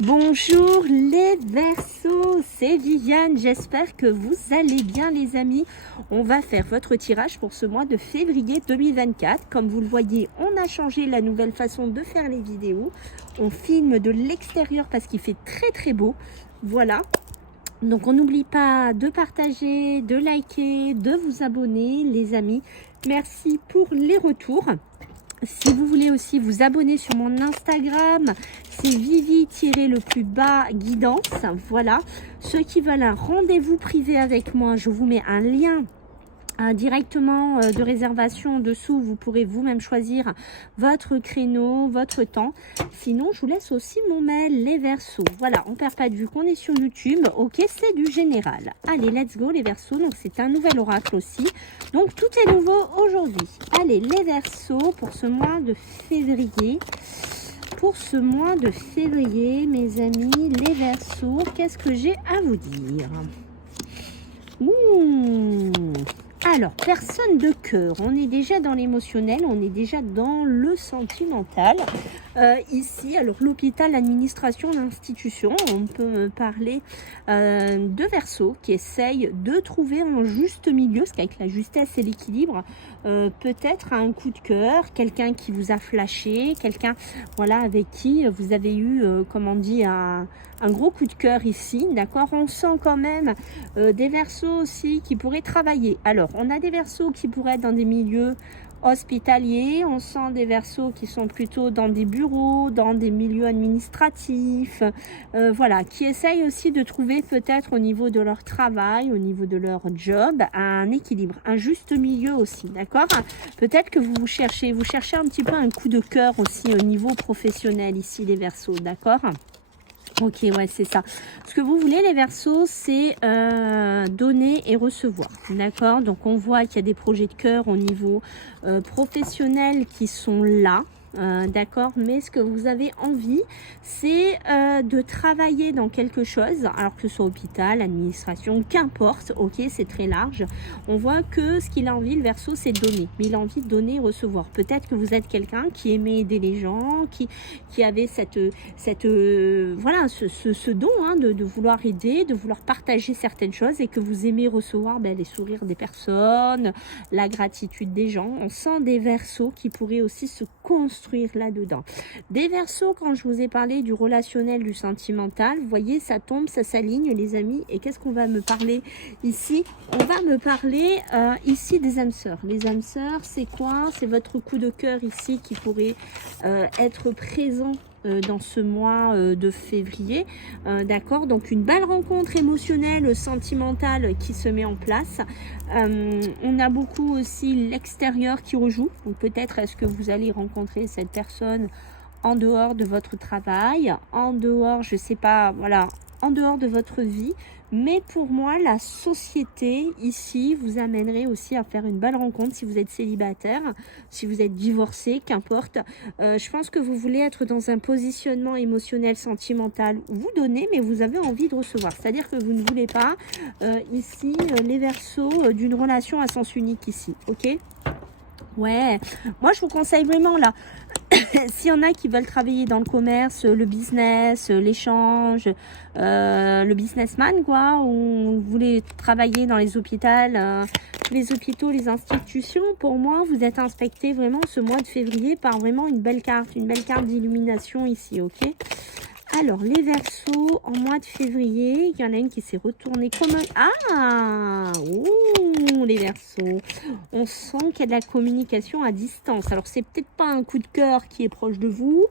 Bonjour les Verseaux, c'est Viviane, j'espère que vous allez bien les amis. On va faire votre tirage pour ce mois de février 2024. Comme vous le voyez, on a changé la nouvelle façon de faire les vidéos. On filme de l'extérieur parce qu'il fait très beau, voilà. Donc on n'oublie pas de partager, de liker, de vous abonner les amis. Merci pour les retours. Si vous voulez aussi vous abonner sur mon Instagram, c'est Vivi-le-plus-bas guidance. Voilà. Ceux qui veulent un rendez-vous privé avec moi, je vous mets un lien directement de réservation en dessous. Vous pourrez vous-même choisir votre créneau, votre temps. Sinon, je vous laisse aussi mon mail, les Verseaux. Voilà, on perd pas de vue qu'on est sur YouTube. Ok, c'est du général. Allez, let's go les Verseaux. Donc, c'est un nouvel oracle aussi. Donc, tout est nouveau aujourd'hui. Allez, les Verseaux pour ce mois de février. Pour ce mois de février, mes amis, les Verseaux, qu'est-ce que j'ai à vous dire? Alors, personne de cœur, on est déjà dans l'émotionnel, on est déjà dans le sentimental. Ici, alors l'hôpital, l'administration, l'institution, on peut parler de Verseau qui essaye de trouver un juste milieu, parce qu'avec la justesse et l'équilibre, peut-être un coup de cœur, quelqu'un qui vous a flashé, quelqu'un voilà, avec qui vous avez eu, comment on dit, un gros coup de cœur ici, d'accord. On sent quand même des Verseaux aussi qui pourraient travailler. Alors, on a des Verseaux qui pourraient être dans des milieux hospitaliers, on sent des Verseaux qui sont plutôt dans des bureaux, dans des milieux administratifs, voilà, qui essayent aussi de trouver peut-être au niveau de leur travail, au niveau de leur job, un équilibre, un juste milieu aussi, d'accord. Peut-être que vous cherchez un petit peu un coup de cœur aussi au niveau professionnel ici, les Verseaux, d'accord. Ok, ouais, c'est ça. Ce que vous voulez, les Verseaux, c'est donner et recevoir, d'accord. Donc, on voit qu'il y a des projets de cœur au niveau professionnel qui sont là. D'accord, mais ce que vous avez envie, c'est de travailler dans quelque chose, alors que ce soit hôpital, administration, qu'importe, ok, c'est très large. On voit que ce qu'il a envie, le Verseau, c'est de donner, mais il a envie de donner et recevoir. Peut-être que vous êtes quelqu'un qui aimait aider les gens, qui avait voilà, ce don hein, de vouloir aider, de vouloir partager certaines choses, et que vous aimez recevoir les sourires des personnes, la gratitude des gens. On sent des Verseaux qui pourraient aussi se construire là-dedans. Des Verseaux, quand je vous ai parlé du relationnel, du sentimental, vous voyez, ça tombe, ça s'aligne, les amis. Et qu'est-ce qu'on va me parler ici? On va me parler ici des âmes sœurs. Les âmes sœurs, c'est quoi? C'est votre coup de cœur ici qui pourrait être présent dans ce mois de février, d'accord. Donc une belle rencontre émotionnelle, sentimentale qui se met en place. On a beaucoup aussi l'extérieur qui rejoue. Donc peut-être est-ce que vous allez rencontrer cette personne en dehors de votre travail, en dehors, je sais pas, voilà, en dehors de votre vie. Mais pour moi, la société ici vous amènerait aussi à faire une belle rencontre si vous êtes célibataire, si vous êtes divorcé, qu'importe. Je pense que vous voulez être dans un positionnement émotionnel, sentimental. Vous donnez, mais vous avez envie de recevoir. C'est-à-dire que vous ne voulez pas, ici, les Verseaux, d'une relation à sens unique ici, ok? Ouais, moi je vous conseille vraiment là, s'il y en a qui veulent travailler dans le commerce, le business, l'échange, le businessman quoi, ou vous voulez travailler dans les hôpitaux, les hôpitaux, les institutions, pour moi vous êtes inspecté vraiment ce mois de février par vraiment une belle carte d'illumination ici, ok. Alors, les Verseaux, en mois de février, il y en a une qui s'est retournée comme un... Ah, ouh, les Verseaux. On sent qu'il y a de la communication à distance. Alors, c'est peut-être pas un coup de cœur qui est proche de vous.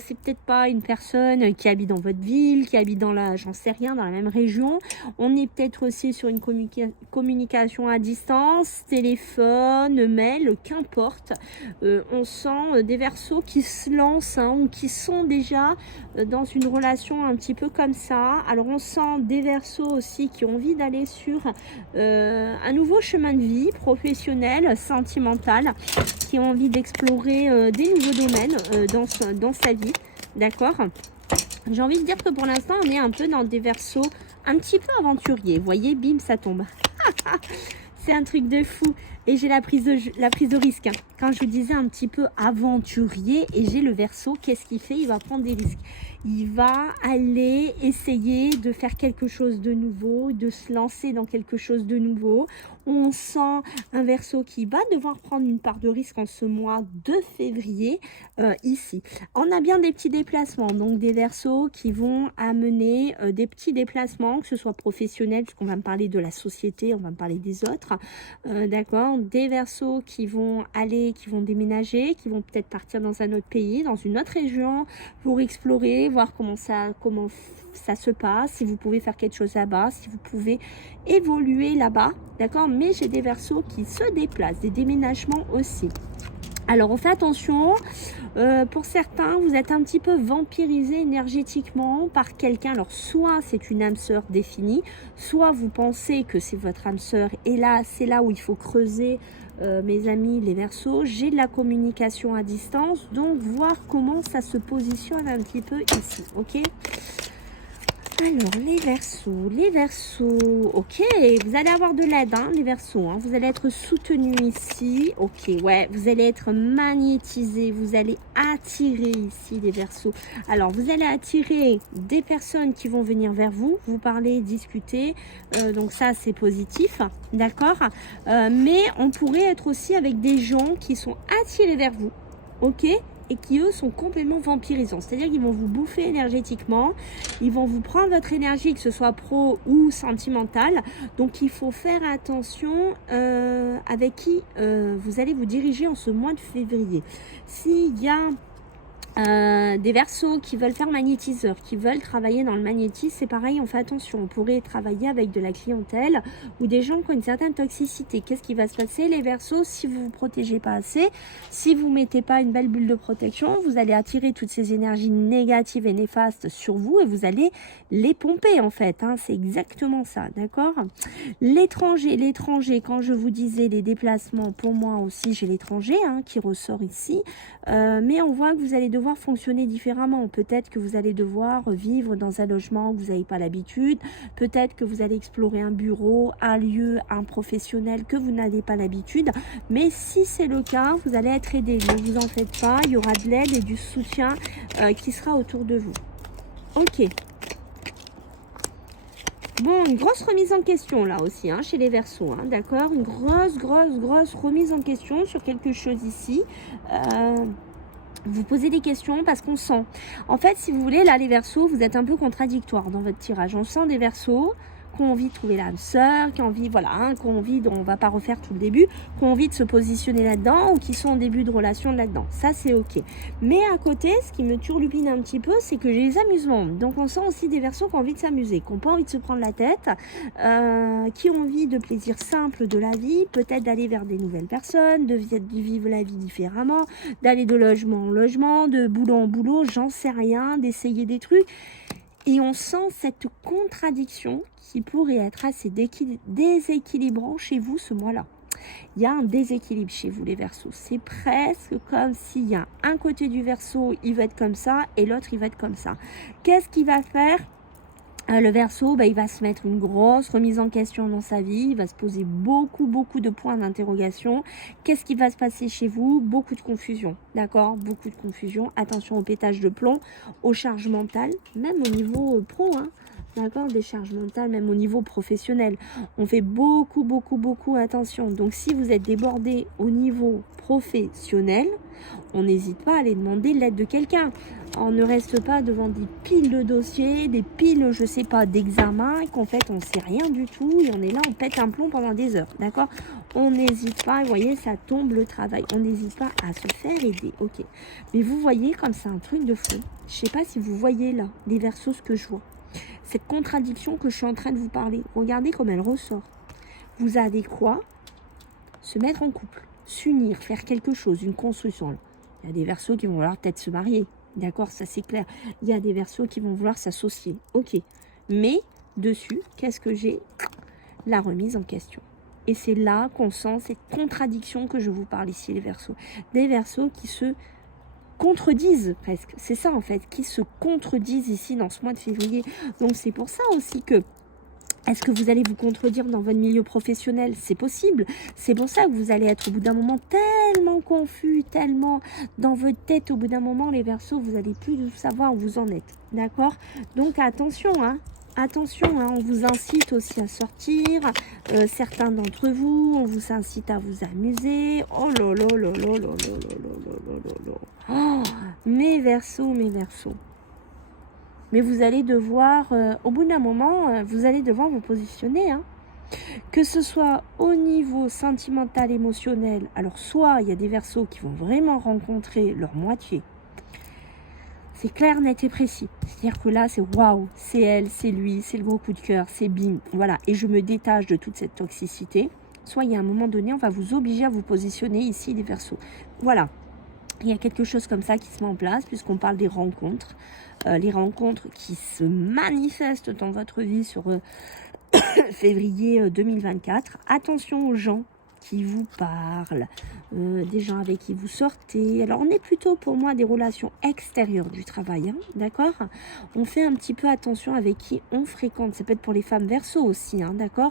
C'est peut-être pas une personne qui habite dans votre ville, qui habite dans la... J'en sais rien, dans la même région. On est peut-être aussi sur une communication à distance, téléphone, mail, qu'importe. On sent des Verseaux qui se lancent hein, ou qui sont déjà dans une relation un petit peu comme ça. Alors on sent des Verseaux aussi qui ont envie d'aller sur un nouveau chemin de vie professionnel, sentimental, qui ont envie d'explorer des nouveaux domaines dans sa vie, d'accord. J'ai envie de dire que pour l'instant on est un peu dans des Verseaux un petit peu aventuriers, vous voyez, bim, ça tombe. C'est un truc de fou. Et j'ai la prise de risque. Hein. Quand je vous disais un petit peu aventurier, et j'ai le Verseau, qu'est-ce qu'il fait? Il va prendre des risques. Il va aller essayer de faire quelque chose de nouveau, de se lancer dans quelque chose de nouveau. On sent un Verseau qui va devoir prendre une part de risque en ce mois de février ici. On a bien des petits déplacements, donc des Verseaux qui vont amener des petits déplacements, que ce soit professionnels, puisqu'on va me parler de la société, on va me parler des autres, d'accord, des Verseaux qui vont aller, qui vont déménager, qui vont peut-être partir dans un autre pays, dans une autre région, pour explorer, voir comment ça se passe, si vous pouvez faire quelque chose là-bas, si vous pouvez évoluer là-bas, d'accord. Mais j'ai des Verseaux qui se déplacent, des déménagements aussi. Alors on fait attention, pour certains vous êtes un petit peu vampirisé énergétiquement par quelqu'un. Alors soit c'est une âme sœur définie, soit vous pensez que c'est votre âme sœur, et là c'est là où il faut creuser. Mes amis les Verseaux, j'ai de la communication à distance, donc voir comment ça se positionne un petit peu ici, ok. Alors, les Verseaux, ok, vous allez avoir de l'aide, hein, les Verseaux, hein, vous allez être soutenus ici, ok, ouais, vous allez être magnétisés, vous allez attirer ici, les Verseaux. Alors, vous allez attirer des personnes qui vont venir vers vous, vous parler, discuter, donc ça, c'est positif, d'accord, mais on pourrait être aussi avec des gens qui sont attirés vers vous, ok, et qui eux sont complètement vampirisants, c'est-à-dire qu'ils vont vous bouffer énergétiquement, ils vont vous prendre votre énergie, que ce soit pro ou sentimentale. Donc il faut faire attention avec qui vous allez vous diriger en ce mois de février. S'il y a des Verseaux qui veulent faire magnétiseur, qui veulent travailler dans le magnétisme, c'est pareil, on fait attention. On pourrait travailler avec de la clientèle ou des gens qui ont une certaine toxicité. Qu'est-ce qui va se passer, les Verseaux? Si vous vous protégez pas assez, si vous mettez pas une belle bulle de protection, vous allez attirer toutes ces énergies négatives et néfastes sur vous et vous allez les pomper en fait, hein. C'est exactement ça, d'accord. L'étranger, quand je vous disais les déplacements, pour moi aussi j'ai l'étranger, hein, qui ressort ici, mais on voit que vous allez devoir fonctionner différemment. Peut-être que vous allez devoir vivre dans un logement que vous n'avez pas l'habitude, peut-être que vous allez explorer un bureau, un lieu, un professionnel que vous n'avez pas l'habitude, mais si c'est le cas, vous allez être aidé, ne vous en faites pas, il y aura de l'aide et du soutien qui sera autour de vous. Ok. Bon, une grosse remise en question là aussi, hein, chez les Verseaux, hein, d'accord. Une grosse remise en question sur quelque chose ici. Vous posez des questions parce qu'on sent. En fait, si vous voulez, là, les Verseaux, vous êtes un peu contradictoire dans votre tirage. On sent des Verseaux qui ont envie de trouver l'âme sœur, qui ont envie, voilà, hein, qui ont envie, on va pas refaire tout le début, qui ont envie de se positionner là-dedans ou qui sont en début de relation là-dedans. Ça, c'est ok. Mais à côté, ce qui me turlupine un petit peu, c'est que j'ai les amusements. Donc, on sent aussi des Verseaux qui ont envie de s'amuser, qui n'ont pas envie de se prendre la tête, qui ont envie de plaisir simple de la vie, peut-être d'aller vers des nouvelles personnes, de vivre la vie différemment, d'aller de logement en logement, de boulot en boulot, j'en sais rien, d'essayer des trucs. Et on sent cette contradiction qui pourrait être assez déséquilibrant chez vous ce mois-là. Il y a un déséquilibre chez vous, les Verseaux. C'est presque comme s'il y a un côté du Verseau, il va être comme ça, et l'autre, il va être comme ça. Qu'est-ce qu'il va faire ? Le Verseau, il va se mettre une grosse remise en question dans sa vie, il va se poser beaucoup de points d'interrogation. Qu'est-ce qui va se passer chez vous? Beaucoup de confusion, d'accord? Beaucoup de confusion. Attention au pétage de plomb, aux charges mentales, même au niveau pro, hein. D'accord, des charges mentales, même au niveau professionnel. On fait beaucoup attention. Donc, si vous êtes débordé au niveau professionnel, on n'hésite pas à aller demander l'aide de quelqu'un. On ne reste pas devant des piles de dossiers, des piles, je sais pas, d'examens, qu'en fait, on sait rien du tout, et on est là, on pète un plomb pendant des heures, d'accord? On n'hésite pas, vous voyez, ça tombe le travail. On n'hésite pas à se faire aider, ok. Mais vous voyez, comme c'est un truc de fou. Je sais pas si vous voyez là, les Verseaux, ce que je vois. Cette contradiction que je suis en train de vous parler, regardez comme elle ressort. Vous avez quoi? Se mettre en couple, s'unir, faire quelque chose, une construction. Il y a des Verseaux qui vont vouloir peut-être se marier, d'accord, ça c'est clair. Il y a des Verseaux qui vont vouloir s'associer, ok. Mais dessus, qu'est-ce que j'ai? La remise en question. Et c'est là qu'on sent cette contradiction que je vous parle ici, les Verseaux. Des Verseaux qui se contredisent presque, c'est ça en fait, qui se contredisent ici dans ce mois de février. Donc c'est pour ça aussi que Est-ce que vous allez vous contredire dans votre milieu professionnel? C'est possible. C'est pour ça que vous allez être au bout d'un moment tellement confus, tellement dans votre tête. Au bout d'un moment, les Verseaux, vous allez plus savoir où vous en êtes. D'accord? Donc attention, hein. Attention, hein, on vous incite aussi à sortir. Certains d'entre vous, on vous incite à vous amuser. Oh là là là là là là là là là là. Oh, mes Verseaux, mes Verseaux. Mais vous allez devoir, au bout d'un moment, vous allez devoir vous positionner. Hein. Que ce soit au niveau sentimental, émotionnel. Alors, soit il y a des Verseaux qui vont vraiment rencontrer leur moitié. C'est clair, net et précis. C'est-à-dire que là, c'est waouh, c'est elle, c'est lui, c'est le gros coup de cœur, c'est bim. Voilà, et je me détache de toute cette toxicité. Soit il y a un moment donné, on va vous obliger à vous positionner ici, les Verseaux. Voilà. Il y a quelque chose comme ça qui se met en place, puisqu'on parle des rencontres. Les rencontres qui se manifestent dans votre vie sur février 2024. Attention aux gens qui vous parlent, des gens avec qui vous sortez. Alors, on est plutôt, pour moi, des relations extérieures du travail, hein, d'accord? On fait un petit peu attention avec qui on fréquente. Ça peut être pour les femmes Verseaux aussi, hein, d'accord?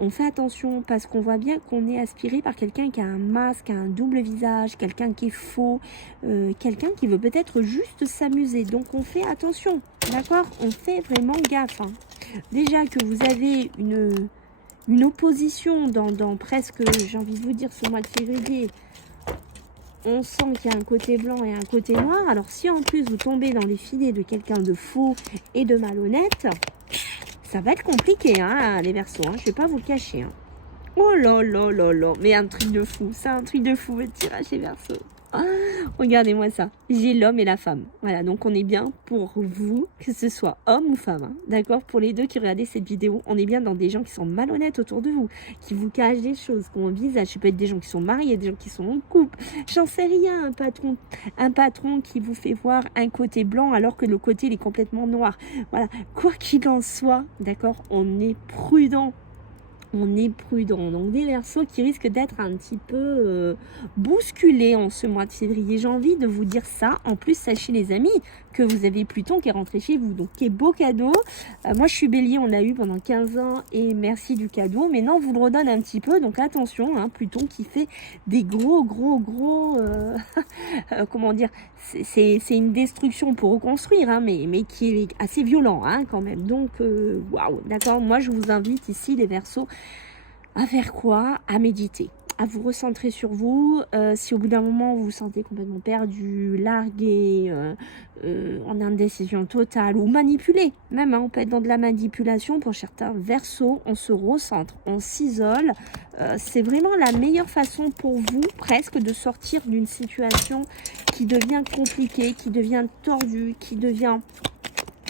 On fait attention parce qu'on voit bien qu'on est aspiré par quelqu'un qui a un masque, un double visage, quelqu'un qui est faux, quelqu'un qui veut peut-être juste s'amuser. Donc, on fait attention, d'accord? On fait vraiment gaffe, hein. Déjà que vous avez une opposition dans presque, j'ai envie de vous dire, ce mois de février, on sent qu'il y a un côté blanc et un côté noir. Alors si en plus vous tombez dans les filets de quelqu'un de faux et de malhonnête, ça va être compliqué, hein, les Verseaux, hein, je ne vais pas vous le cacher. Hein. Oh là là là là, mais un truc de fou, c'est un truc de fou, votre tirage les Verseaux. Ah, regardez-moi ça, j'ai l'homme et la femme. Voilà, donc on est bien pour vous, que ce soit homme ou femme. Hein, d'accord? Pour les deux qui regardez cette vidéo, on est bien dans des gens qui sont malhonnêtes autour de vous, qui vous cachent des choses, qui ont un visage. Ça peut être des gens qui sont mariés, des gens qui sont en couple. J'en sais rien, un patron qui vous fait voir un côté blanc alors que le côté il est complètement noir. Voilà, quoi qu'il en soit, d'accord, on est prudent. On est prudent. Donc des Verseaux qui risquent d'être un petit peu bousculés en ce mois de février. J'ai envie de vous dire ça. En plus, sachez les amis que vous avez Pluton qui est rentré chez vous. Donc quel beau cadeau. Moi je suis Bélier, on l'a eu pendant 15 ans et merci du cadeau. Mais non, on vous le redonne un petit peu. Donc attention, hein, Pluton qui fait des gros comment dire, c'est une destruction pour reconstruire, hein, mais qui est assez violent, hein, quand même. Donc waouh, d'accord. Moi je vous invite ici les Verseaux à faire quoi? À méditer, à vous recentrer sur vous. Si au bout d'un moment vous vous sentez complètement perdu, largué, en indécision totale ou manipulé, même, hein, on peut être dans de la manipulation pour certains Verseaux, on se recentre, on s'isole. C'est vraiment la meilleure façon pour vous presque de sortir d'une situation qui devient compliquée, qui devient tordue, qui devient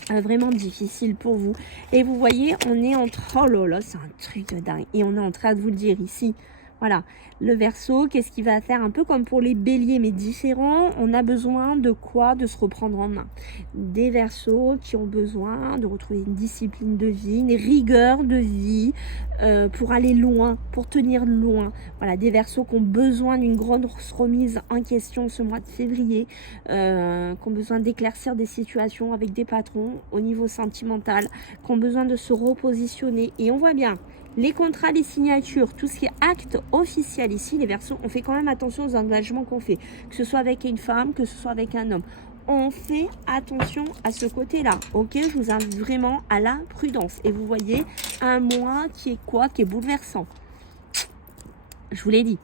vraiment difficile pour vous. Et vous voyez, on est entre... Oh là là, c'est un truc de dingue. Et on est en train de vous le dire ici. Voilà, le Verseau, qu'est-ce qu'il va faire? Un peu comme pour les Béliers, mais différent. On a besoin de quoi? De se reprendre en main. Des Verseaux qui ont besoin de retrouver une discipline de vie, une rigueur de vie pour aller loin, pour tenir loin. Voilà, des Verseaux qui ont besoin d'une grande remise en question ce mois de février, qui ont besoin d'éclaircir des situations avec des patrons au niveau sentimental, qui ont besoin de se repositionner. Et on voit bien, les contrats, les signatures, tout ce qui est acte officiel ici, les Verseaux, on fait quand même attention aux engagements qu'on fait, que ce soit avec une femme, que ce soit avec un homme. On fait attention à ce côté-là, ok? Je vous invite vraiment à la prudence. Et vous voyez, un mois qui est quoi? Qui est bouleversant. Je vous l'ai dit,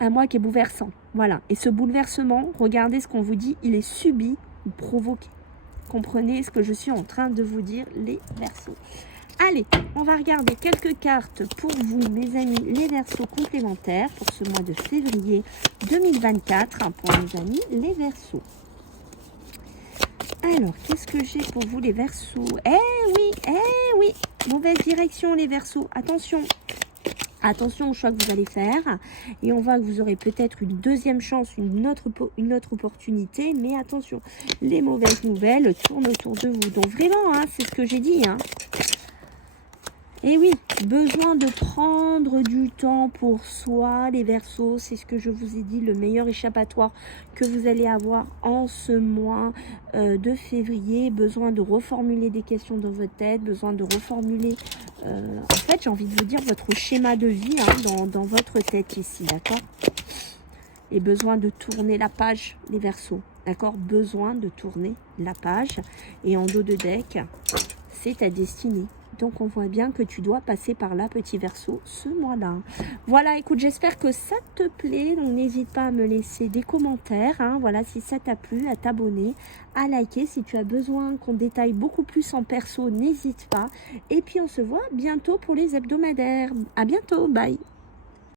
un mois qui est bouleversant. Voilà. Et ce bouleversement, regardez ce qu'on vous dit, il est subi ou provoqué. Comprenez ce que je suis en train de vous dire, les Verseaux. Allez, on va regarder quelques cartes pour vous, mes amis, les Verseaux complémentaires pour ce mois de février 2024, pour mes amis, les Verseaux. Alors, qu'est-ce que j'ai pour vous, les Verseaux? Eh oui, mauvaise direction, les Verseaux. Attention, attention au choix que vous allez faire. Et on voit que vous aurez peut-être une deuxième chance, une autre opportunité. Mais attention, les mauvaises nouvelles tournent autour de vous. Donc vraiment, hein, c'est ce que j'ai dit, hein. Et oui, besoin de prendre du temps pour soi, les Verseaux, c'est ce que je vous ai dit, le meilleur échappatoire que vous allez avoir en ce mois de février. Besoin de reformuler des questions dans votre tête, besoin de reformuler En fait, j'ai envie de vous dire votre schéma de vie hein, dans votre tête ici, d'accord? Et besoin de tourner la page, les Verseaux, d'accord? Besoin de tourner la page. Et en dos de deck, c'est ta destinée. Donc, on voit bien que tu dois passer par là, petit Verseau, ce mois-là. Voilà, écoute, j'espère que ça te plaît. Donc, n'hésite pas à me laisser des commentaires. Hein, voilà, si ça t'a plu, à t'abonner, à liker. Si tu as besoin qu'on détaille beaucoup plus en perso, n'hésite pas. Et puis, on se voit bientôt pour les hebdomadaires. À bientôt, bye!